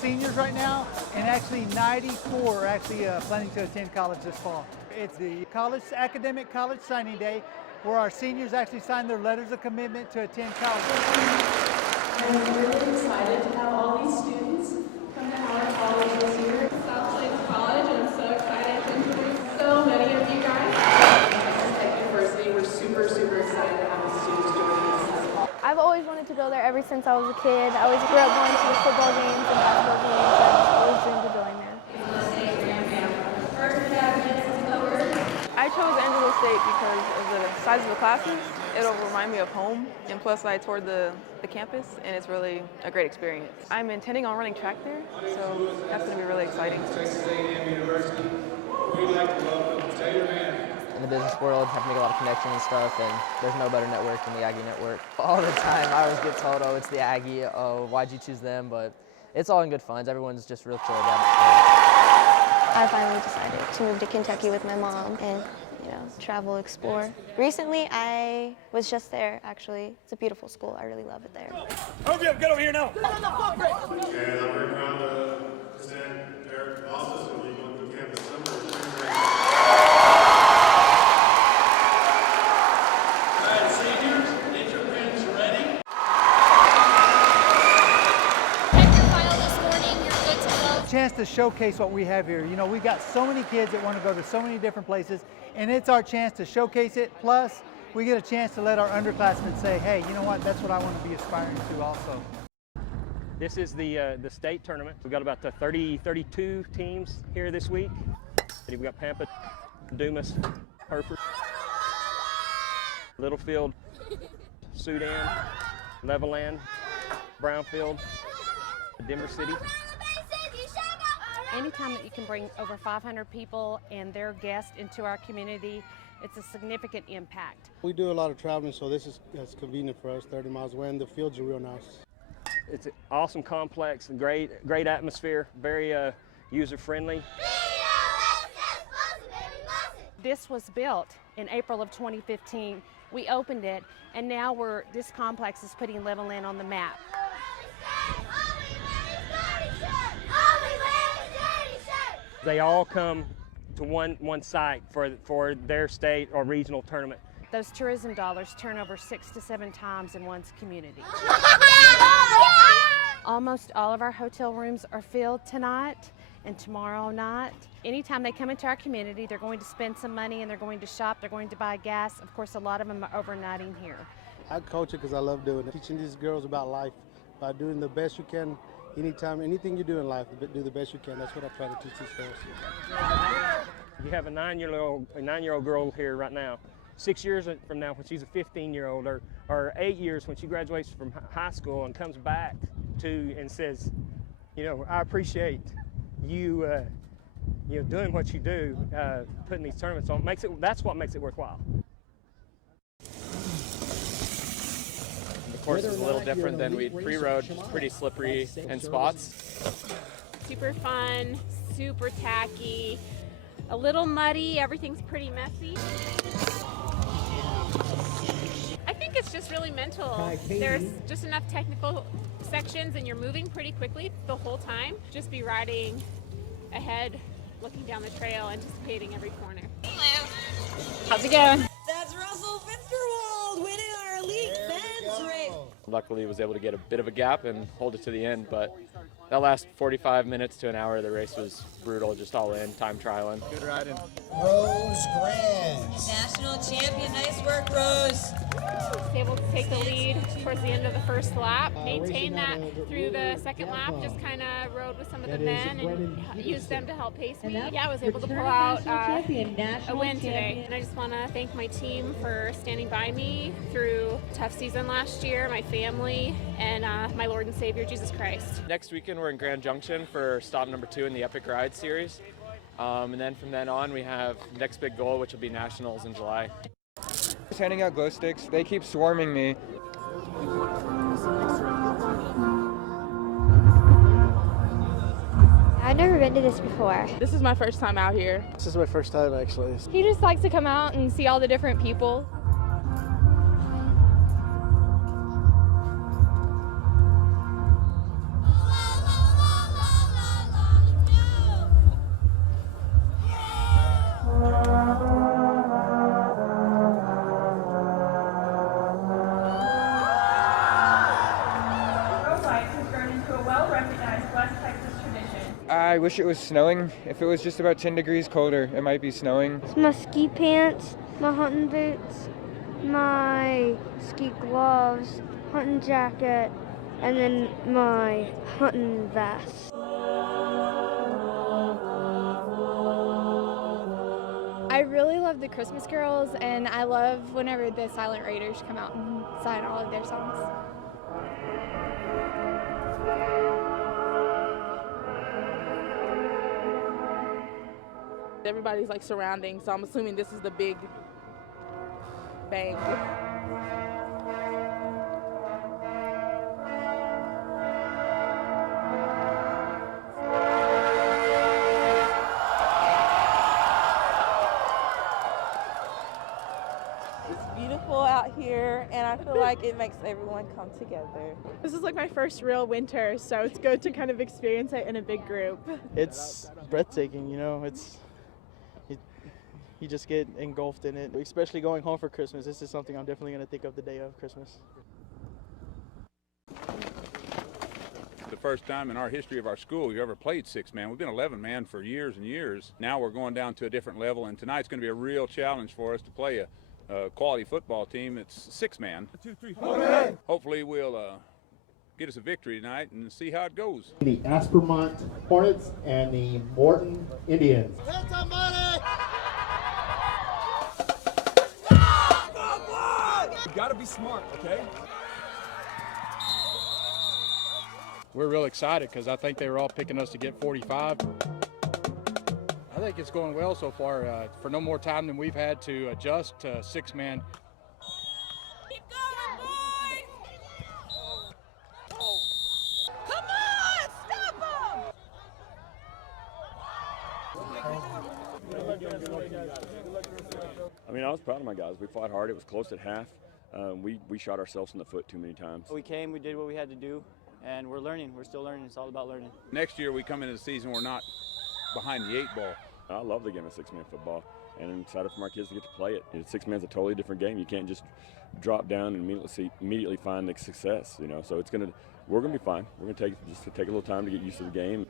seniors right now, and actually 94 are actually planning to attend college this fall. It's the academic college signing day, where our seniors actually sign their letters of commitment to attend college. I'm really excited to have all these students come to our college this year. South Plains College, and I'm so excited to introduce so many of you guys. At University, we're super excited to have the students joining us. I've always wanted to go there ever since I was a kid. I always grew up going to the football games and basketball games, so I just always dreamed of going there. I chose Angelo State because of the size of the classes. It'll remind me of home, and plus I toured the campus, and it's really a great experience. I'm intending on running track there, so that's going to be really exciting. Texas A&M University, we'd like to welcome Taylor Mann. In the business world, have to make a lot of connections and stuff, and there's no better network than the Aggie network. All the time, I always get told, oh, it's the Aggie, oh, why'd you choose them? But it's all in good fun. Everyone's just real chill about it. I finally decided to move to Kentucky with my mom and, travel, explore. Recently, I was just there, actually. It's a beautiful school. I really love it there. Okay, get over here now. And I'm bringing around the President Eric Bosses, who will be going through campus summer. All right, seniors, get your pens ready. Check your file this morning, you're good to go. Chance to showcase what we have here. We've got so many kids that want to go to so many different places, and it's our chance to showcase it. Plus, we get a chance to let our underclassmen say, hey, you know what, that's what I want to be aspiring to also. This is the state tournament. We've got about 32 teams here this week. We've got Pampa, Dumas, Hereford, Littlefield, Sudan, Levelland, Brownfield, Denver City. Anytime that you can bring over 500 people and their guests into our community, it's a significant impact. We do a lot of traveling, so this is convenient for us, 30 miles away, and the fields are real nice. It's an awesome complex, great atmosphere, very user-friendly. This was built in April of 2015. We opened it, and now this complex is putting Levelland on the map. They all come to one site for their state or regional tournament. Those tourism dollars turn over 6 to 7 times in one's community. Almost all of our hotel rooms are filled tonight and tomorrow night. Anytime they come into our community, they're going to spend some money and they're going to shop, they're going to buy gas. Of course, a lot of them are overnighting here. I coach it because I love doing it. Teaching these girls about life by doing the best you can. Anytime, anything you do in life, do the best you can. That's what I try to teach these girls. You have a 9-year-old girl here right now. 6 years from now, when she's a 15-year-old, or 8 years when she graduates from high school and comes back and says, I appreciate you, doing what you do, putting these tournaments on. That's what makes it worthwhile. The course is a little different than we pre-rode, pretty slippery in spots. Super fun, super tacky, a little muddy, everything's pretty messy. I think it's just really mental. There's just enough technical sections and you're moving pretty quickly the whole time. Just be riding ahead, looking down the trail, anticipating every corner. Hello. How's it going? That's Russell Finsterwald winning our Elite Men's race. Luckily, was able to get a bit of a gap and hold it to the end, but that last 45 minutes to an hour, the race was brutal, just all in, time trialing. Good riding. Rose Grant. National champion, nice work, Rose. Was able to take the lead towards the end of the first lap, maintain that through the second lap, just kind of rode with some of the men and used them to help pace me. Yeah, I was able to pull out a win today. And I just want to thank my team for standing by me through a tough season last year, my family, and my Lord and Savior, Jesus Christ. Next weekend, we're in Grand Junction for stop number 2 in the Epic Ride Series. And then from then on, we have next big goal, which will be Nationals in July. Just handing out glow sticks. They keep swarming me. I've never been to this before. This is my first time out here. This is my first time, actually. He just likes to come out and see all the different people. I wish it was snowing. If it was just about 10 degrees colder, it might be snowing. It's my ski pants, my hunting boots, my ski gloves, hunting jacket, and then my hunting vest. I really love the Christmas carols, and I love whenever the Silent Raiders come out and sign all of their songs. Everybody's like surrounding, so I'm assuming this is the big bang. It's beautiful out here, and I feel like it makes everyone come together. This is like my first real winter, so it's good to kind of experience it in a big group. It's breathtaking, you know, you just get engulfed in it, especially going home for Christmas. This is something I'm definitely going to think of the day of Christmas. The first time in our history of our school we've ever played 6-man. We've been 11-man for years and years. Now we're going down to a different level, and tonight's going to be a real challenge for us to play a quality football team. It's 6-man. 2, 3, 4. Hopefully we'll get us a victory tonight and see how it goes. The Aspermont Hornets and the Morton Indians. You gotta be smart, okay? We're real excited because I think they were all picking us to get 45. I think it's going well so far. For no more time than we've had to adjust to 6-man. Keep going, boys! Come on, stop them! I mean, I was proud of my guys. We fought hard. It was close at half. We shot ourselves in the foot too many times. We came, we did what we had to do, and we're learning. We're still learning. It's all about learning. Next year we come into the season, we're not behind the 8-ball. I love the game of 6-man football, and I'm excited for my kids to get to play it. 6-man's a totally different game. You can't just drop down and immediately find the success, you know. So we're gonna be fine. We're gonna take a little time to get used to the game.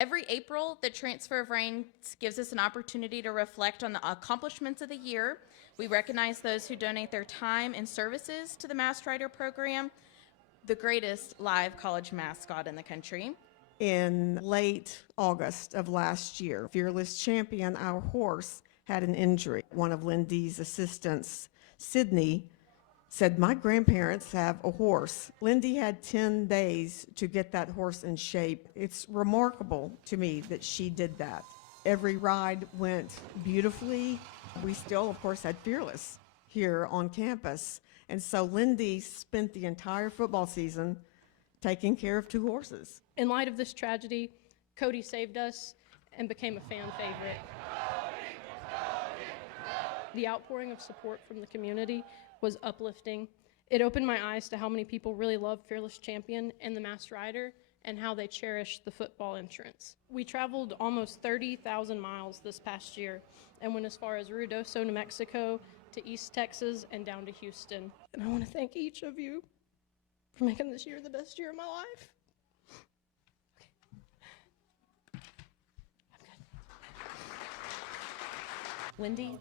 Every April, the Transfer of Ranks gives us an opportunity to reflect on the accomplishments of the year. We recognize those who donate their time and services to the Masked Rider program, the greatest live college mascot in the country. In late August of last year, Fearless Champion, our horse, had an injury. One of Lindy's assistants, Sydney, said, "My grandparents have a horse." Lindy had 10 days to get that horse in shape. It's remarkable to me that she did that. Every ride went beautifully. We still, of course, had Fearless here on campus. And so Lindy spent the entire football season taking care of 2 horses. In light of this tragedy, Cody saved us and became a fan favorite. The outpouring of support from the community was uplifting. It opened my eyes to how many people really love Fearless Champion and the Masked Rider and how they cherish the football entrance. We traveled almost 30,000 miles this past year and went as far as Ruidoso, New Mexico, to East Texas, and down to Houston. And I want to thank each of you for making this year the best year of my life. Lindy,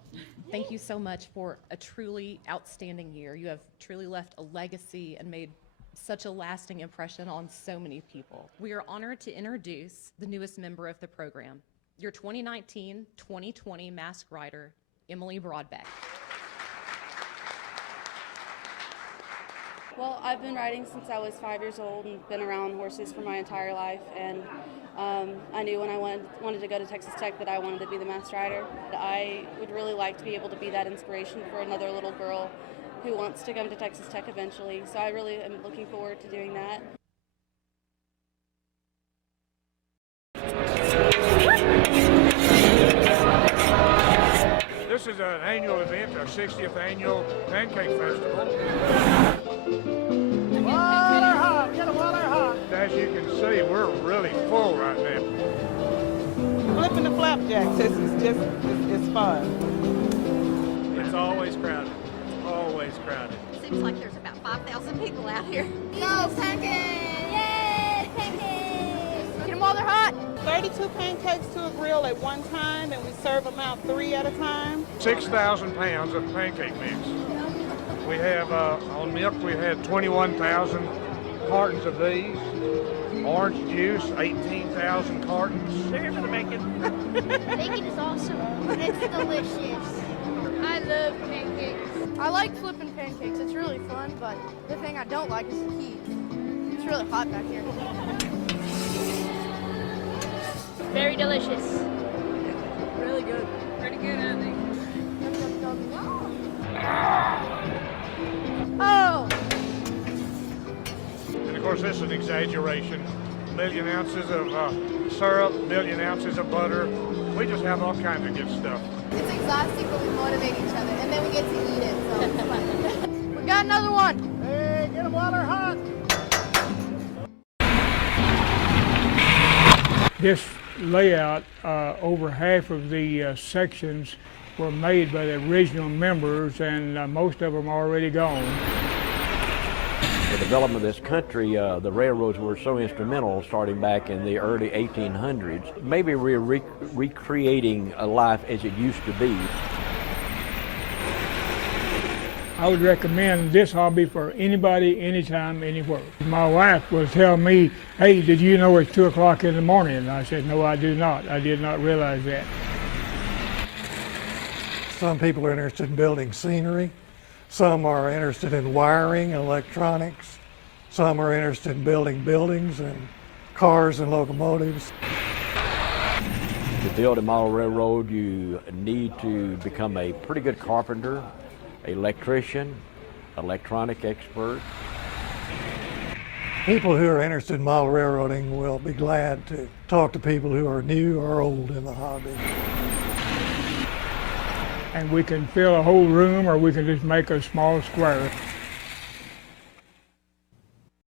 thank you so much for a truly outstanding year. You have truly left a legacy and made such a lasting impression on so many people. We are honored to introduce the newest member of the program, your 2019-2020 Masked Rider, Emily Broadbeck. Well, I've been riding since I was 5 years old and been around horses for my entire life, and I knew when I wanted to go to Texas Tech that I wanted to be the Masked Rider. I would really like to be able to be that inspiration for another little girl who wants to come to Texas Tech eventually, so I really am looking forward to doing that. This is an annual event, our 60th annual Pancake Festival. Water hot, get a water hot. As you can see, we're really full right now. Flipping the flapjacks, it's fun. It's always crowded. It's always crowded. Seems like there's about 5,000 people out here. Go pancakes! Yay, pancakes! Get them while they're hot. 32 pancakes to a grill at one time, and we serve them out 3 at a time. 6,000 pounds of pancake mix. We have, on milk, we had 21,000 cartons of these. Orange juice, 18,000 cartons. They're here for the bacon. Bacon is awesome. It's delicious. I love pancakes. I like flipping pancakes. It's really fun, but the thing I don't like is the heat. It's really hot back here. Very delicious. Really good. Pretty good, I think. Oh! And of course, this is an exaggeration. 1 million ounces of syrup, 1 million ounces of butter. We just have all kinds of good stuff. It's exhausting, but we motivate each other, and then we get to eat it, so it's fun. We got another one. Hey, get them while they're hot. This layout, over half of the sections were made by the original members, and most of them are already gone. The development of this country, the railroads were so instrumental starting back in the early 1800s. Maybe we're recreating a life as it used to be. I would recommend this hobby for anybody, anytime, anywhere. My wife was telling me, hey, did you know it's 2 o'clock in the morning? And I said, no, I do not. I did not realize that. Some people are interested in building scenery. Some are interested in wiring and electronics. Some are interested in building buildings and cars and locomotives. To build a model railroad, you need to become a pretty good carpenter, electrician, electronic expert. People who are interested in model railroading will be glad to talk to people who are new or old in the hobby. And we can fill a whole room, or we can just make a small square.